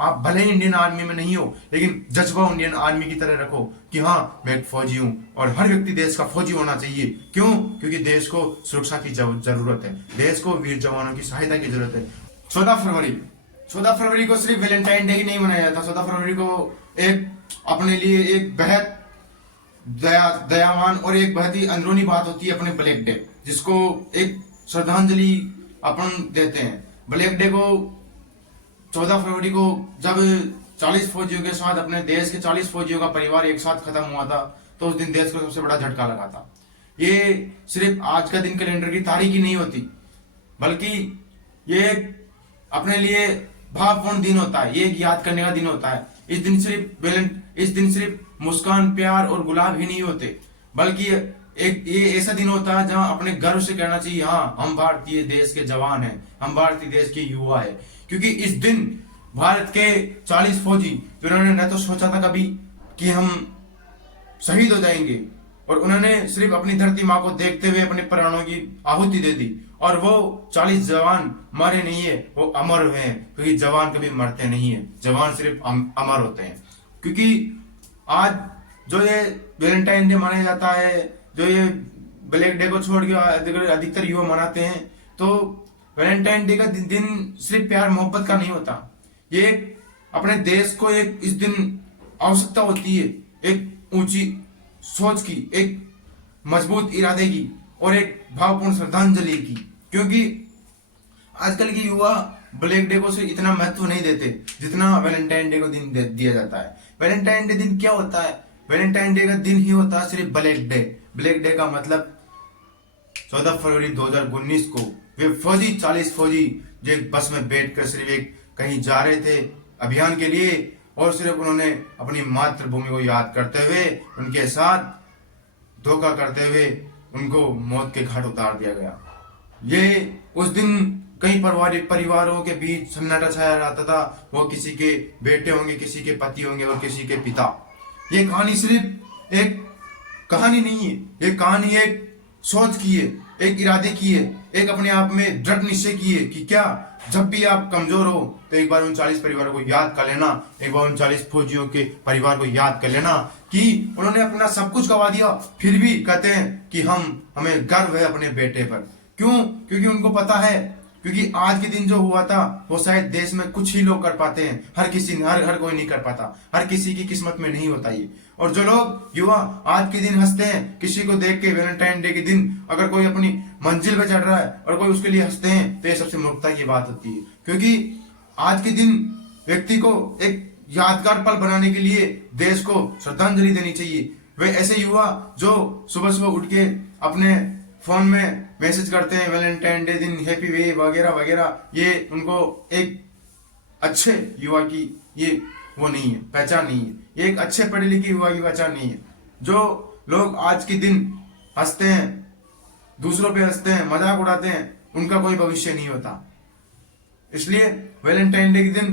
आप भले ही Indian army में नहीं हो, लेकिन जज्बा इंडियन आर्मी की तरह रखो कि हाँ मैं एक फौजी हूँ। और हर व्यक्ति देश का फौजी होना चाहिए। क्यों? क्योंकि देश को सुरक्षा की जरूरत है, देश को वीर जवानों की सहायता की जरूरत है। 14 फरवरी, 14 फरवरी को सिर्फ वैलेंटाइन डे ही नहीं मनाया जाता। 14 फरवरी को एक अपने लिए एक बेहद दयावान और एक बहुत ही अंदरूनी बात होती है, अपने ब्लैक डे, जिसको एक श्रद्धांजलि अपन देते हैं। ब्लैक डे को 14 फरवरी को जब 40 फौजियों के साथ अपने देश के 40 फौजियों का परिवार एक साथ खत्म हुआ था, तो उस दिन देश को सबसे बड़ा झटका लगा था। ये सिर्फ आज का दिन कैलेंडर की तारीख ही नहीं होती, बल्कि ये अपने लिए भावपूर्ण दिन होता है, ये एक याद करने का दिन होता है। इस दिन सिर्फ मुस्कान, प्यार और गुलाब ही नहीं होते, बल्कि एक ये ऐसा दिन होता है जहां अपने गर्व से कहना चाहिए हाँ हम भारतीय देश के जवान हैं, हम भारतीय देश के युवा है। क्योंकि इस दिन भारत के 40 फौजी, जिन्होंने न तो सोचा था कभी कि हम शहीद हो जाएंगे, और उन्होंने सिर्फ अपनी धरती माँ को देखते हुए अपने प्राणों की आहुति दे दी। और वो 40 जवान मरे नहीं है, वो अमर हुए हैं। क्योंकि जवान कभी मरते नहीं है, जवान सिर्फ अमर होते हैं। क्योंकि आज जो ये वैलेंटाइन डे मनाया जाता है, जो ये ब्लैक डे को छोड़ के अधिकतर युवा मनाते हैं, तो वैलेंटाइन डे का दिन सिर्फ प्यार मोहब्बत का नहीं होता। ये अपने देश को एक इस दिन आवश्यकता होती है, एक ऊंची सोच की, एक मजबूत इरादे की और एक भावपूर्ण श्रद्धांजलि की। क्योंकि आजकल के युवा ब्लैक डे को सिर्फ इतना महत्व नहीं देते जितना वैलेंटाइन डे को दिन दिया जाता है। वैलेंटाइन डे दिन क्या होता है? वैलेंटाइन डे का दिन ही होता है सिर्फ ब्लैक डे। ब्लैक डे का मतलब 14 फरवरी 2019 को वे फौजी 40 फौजी जो एक बस में बैठकर सिर्फ एक कहीं जा रहे थे अभियान के लिए, और सिर्फ उन्होंने अपनी मातृभूमि को याद करते हुए उनके साथ धोखा करते हुए उनको मौत के घाट उतार दिया गया। ये उस दिन कई परिवारों के बीच सन्नाटा छाया रहता था। वो किसी के बेटे होंगे, किसी के पति होंगे और किसी के पिता। ये कहानी सिर्फ एक कहानी नहीं है, ये कहानी एक सोच की है, एक इरादे की है, एक अपने आप में दृढ़ निश्चय की है कि क्या जब भी आप कमजोर हो तो एक बार उन 40 परिवारों को याद कर लेना, एक बार उन 40 फौजियों के परिवार को याद कर लेना कि उन्होंने अपना सब कुछ गवा दिया, फिर भी कहते हैं कि हमें गर्व है अपने बेटे पर। क्यों? क्योंकि उनको पता है, क्योंकि आज के दिन जो हुआ था वो शायद देश में कुछ ही लोग कर पाते हैं, हर कोई नहीं कर पाता, हर किसी की किस्मत में नहीं होता ये। और जो लोग युवा आज के दिन हंसते हैं किसी को देख के, वैलेंटाइन डे के दिन अगर कोई अपनी मंजिल पे चढ़ रहा है और कोई उसके लिए हंसते हैं, तो ये सबसे मूर्खता की बात होती है। क्योंकि आज के दिन व्यक्ति को एक यादगार पल बनाने के लिए देश को श्रद्धांजलि देनी चाहिए। वे ऐसे युवा जो सुबह सुबह उठ के अपने फोन में मैसेज करते हैं वैलेंटाइन डे दिन हैप्पी वे वगैरह वगैरह, ये उनको एक अच्छे युवा की ये वो नहीं है, पहचान नहीं है। ये एक अच्छे पढ़े लिखे युवा की पहचान नहीं है। जो लोग आज के दिन हंसते हैं, दूसरों पे हंसते हैं, मजाक उड़ाते हैं, उनका कोई भविष्य नहीं होता। इसलिए वैलेंटाइन डे के दिन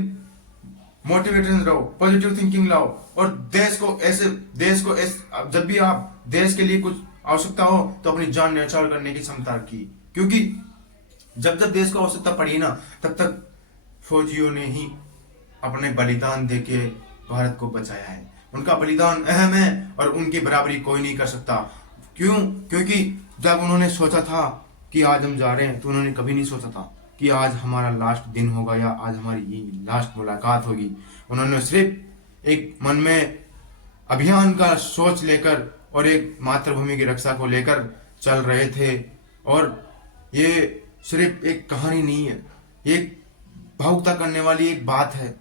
मोटिवेशन रहो, पॉजिटिव थिंकिंग लाओ, और देश को जब भी आप देश के लिए कुछ आवश्यकता हो तो अपनी जान न्यौछावर करने की क्षमता रखी। क्योंकि जब जब देश को आवश्यकता पड़ी ना, तब तक फौजियों ने ही अपने बलिदान देके भारत को बचाया है। उनका बलिदान अहम है और उनकी बराबरी कोई नहीं कर सकता। क्यों? क्योंकि जब उन्होंने सोचा था कि आज हम जा रहे हैं, तो उन्होंने कभी नहीं सोचा था कि आज हमारा लास्ट दिन होगा या आज हमारी ये लास्ट मुलाकात होगी। उन्होंने सिर्फ एक मन में अभियान का सोच लेकर और एक मातृभूमि की रक्षा को लेकर चल रहे थे। और ये सिर्फ एक कहानी नहीं है, एक भावुकता करने वाली एक बात है।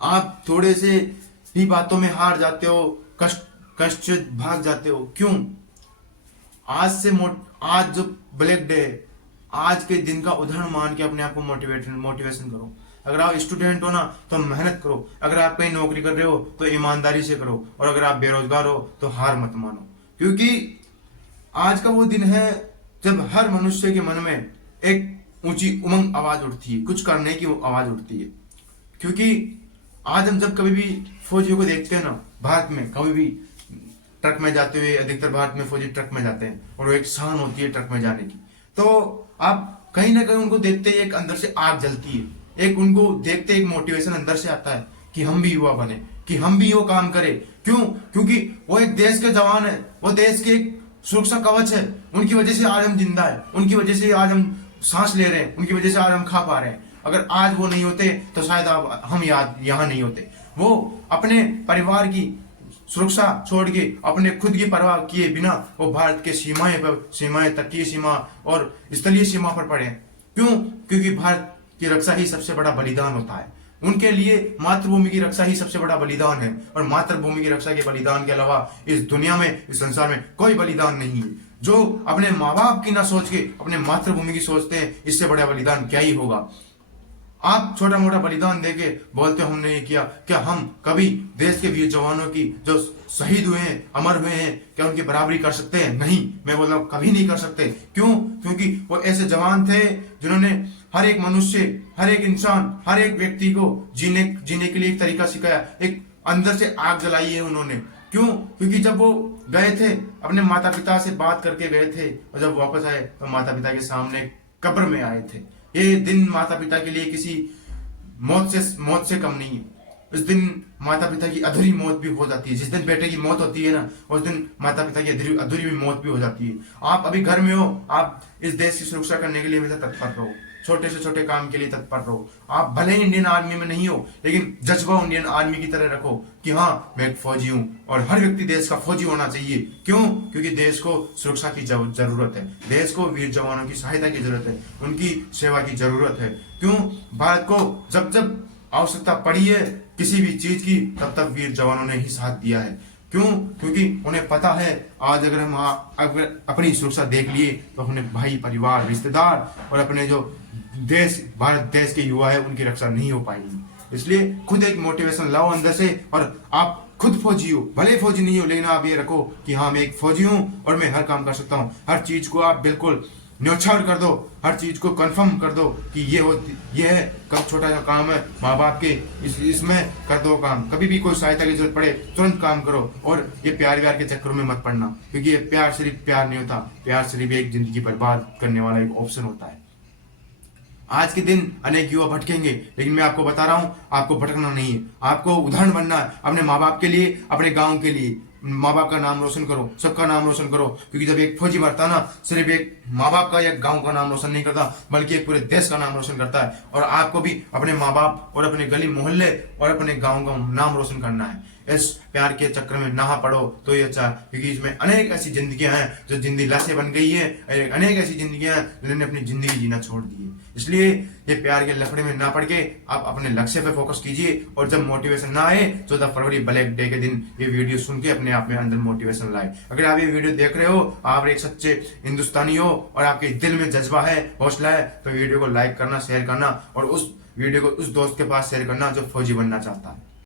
आप थोड़े से ही बातों में हार जाते हो, कष्ट भाग जाते हो। क्यों? आज जो ब्लैक डे, आज के दिन का उदाहरण मान के अपने आप को मोटिवेशन करो। अगर आप स्टूडेंट हो ना तो मेहनत करो, अगर आप कहीं नौकरी कर रहे हो तो ईमानदारी से करो, और अगर आप बेरोजगार हो तो हार मत मानो। क्योंकि आज का वो दिन है जब हर मनुष्य के मन में एक ऊंची उमंग आवाज उठती है, कुछ करने की आवाज उठती है। क्योंकि आज हम जब कभी भी फौजियों को देखते हैं ना, भारत में कभी भी ट्रक में जाते हुए, अधिकतर भारत में फौजी ट्रक में जाते हैं और वो एक शान होती है ट्रक में जाने की, तो आप कहीं ना कहीं उनको देखते ही एक अंदर से आग जलती है, एक उनको देखते एक मोटिवेशन अंदर से आता है कि हम भी युवा बने, कि हम भी वो काम करें। क्यों? क्योंकि वो एक देश के जवान है, वो देश के एक सुरक्षा कवच है। उनकी वजह से आज हम जिंदा है, उनकी वजह से आज हम सांस ले रहे हैं, उनकी वजह से आज हम खा पा रहे हैं। अगर आज वो नहीं होते तो शायद हम यहाँ नहीं होते। वो अपने परिवार की सुरक्षा छोड़ के, अपने खुद की परवाह किए बिना वो भारत के सीमाएं, तटीय सीमा और स्थलीय सीमा पर पड़े हैं। क्यों? क्योंकि भारत की रक्षा ही सबसे बड़ा बलिदान होता है। उनके लिए मातृभूमि की रक्षा ही सबसे बड़ा बलिदान है, और मातृभूमि की रक्षा के बलिदान के अलावा इस दुनिया में, इस संसार में कोई बलिदान नहीं है। जो अपने माँ बाप की ना सोच के अपने मातृभूमि की सोचते हैं, इससे बड़ा बलिदान क्या ही होगा। आप छोटा मोटा बलिदान देके बोलते हो हमने ये किया, क्या हम कभी देश के वीर जवानों की जो शहीद हुए हैं, अमर हुए हैं, क्या उनकी बराबरी कर सकते हैं? नहीं, मैं बोल रहा हूं कभी नहीं कर सकते। क्यों? क्योंकि वो ऐसे जवान थे जिन्होंने हर एक मनुष्य, हर एक इंसान, हर एक व्यक्ति को जीने के लिए एक तरीका सिखाया, एक अंदर से आग जलाई है उन्होंने। क्यों? क्योंकि जब वो गए थे अपने माता पिता से बात करके गए थे, और जब वापस आए तो माता पिता के सामने कब्र में आए थे। ये दिन माता पिता के लिए किसी मौत से कम नहीं है। उस दिन माता पिता की अधूरी मौत भी हो जाती है। जिस दिन बेटे की मौत होती है ना, उस दिन माता पिता की अधूरी मौत भी हो जाती है। आप अभी घर में हो, आप इस देश की सुरक्षा करने के लिए हमेशा तत्पर रहो, छोटे से छोटे काम के लिए तत्पर रहो। आप भले ही इंडियन आर्मी में नहीं हो, लेकिन जज्बा इंडियन आर्मी की तरह रखो कि हाँ मैं एक फौजी हूँ, और हर व्यक्ति देश का फौजी होना चाहिए। क्यों? क्योंकि देश को सुरक्षा की जरूरत है, देश को वीर जवानों की सहायता की जरूरत है, उनकी सेवा की जरूरत है। क्यों? भारत को जब जब आवश्यकता पड़ी है किसी भी चीज की, तब तक वीर जवानों ने ही साथ दिया है। क्यों? क्योंकि उन्हें पता है आज अगर हम अपनी सुरक्षा देख लिए तो अपने भाई, परिवार, रिश्तेदार और अपने जो देश, भारत देश के युवा है, उनकी रक्षा नहीं हो पाएगी। इसलिए खुद एक मोटिवेशन लाओ अंदर से, और आप खुद फौजी हो, भले फौजी नहीं हो, लेकिन आप ये रखो कि हाँ मैं एक फौजी हूँ और मैं हर काम कर सकता हूँ। हर चीज को आप बिल्कुल न्योछावर कर दो, हर चीज को कंफर्म कर दो कि ये है, कब छोटा सा काम है माँ बाप के, इसमें कर दो काम। कभी भी कोई सहायता की जरूरत पड़े तुरंत काम करो, और ये प्यार व्यार के चक्करों में मत पड़ना, क्योंकि ये प्यार सिर्फ प्यार नहीं होता, प्यार सिर्फ एक जिंदगी बर्बाद करने वाला एक ऑप्शन होता है। आज के दिन अनेक युवा भटकेंगे, लेकिन मैं आपको बता रहा हूं आपको भटकना नहीं है, आपको उदाहरण बनना है अपने माँ बाप के लिए, अपने गांव के लिए। माँ बाप का नाम रोशन करो, सबका नाम रोशन करो, क्योंकि जब एक फौजी मरता ना, सिर्फ एक माँ बाप का या गांव का नाम रोशन नहीं करता, बल्कि एक पूरे देश का नाम रोशन करता है। और आपको भी अपने माँ बाप और अपने गली मोहल्ले और अपने गांव का नाम रोशन करना है। इस प्यार के चक्कर में ना पड़ो तो ये अच्छा, क्योंकि इसमें अनेक ऐसी जिंदगियां हैं जो जिंदगी लाशें बन गई है, अनेक ऐसी जिंदगियां हैं जिन्होंने अपनी जिंदगी जीना छोड़ दी है। इसलिए ये प्यार के लफड़े में ना पड़ के आप अपने लक्ष्य पे फोकस कीजिए, और जब मोटिवेशन ना आए 14 फरवरी ब्लैक डे के दिन ये वीडियो सुन के अपने आप में अंदर मोटिवेशन लाए। अगर आप ये वीडियो देख रहे हो, आप एक सच्चे हिंदुस्तानी हो और आपके दिल में जज्बा है, हौसला है, तो वीडियो को लाइक करना, शेयर करना, और उस वीडियो को उस दोस्त के पास शेयर करना जो फौजी बनना चाहता है।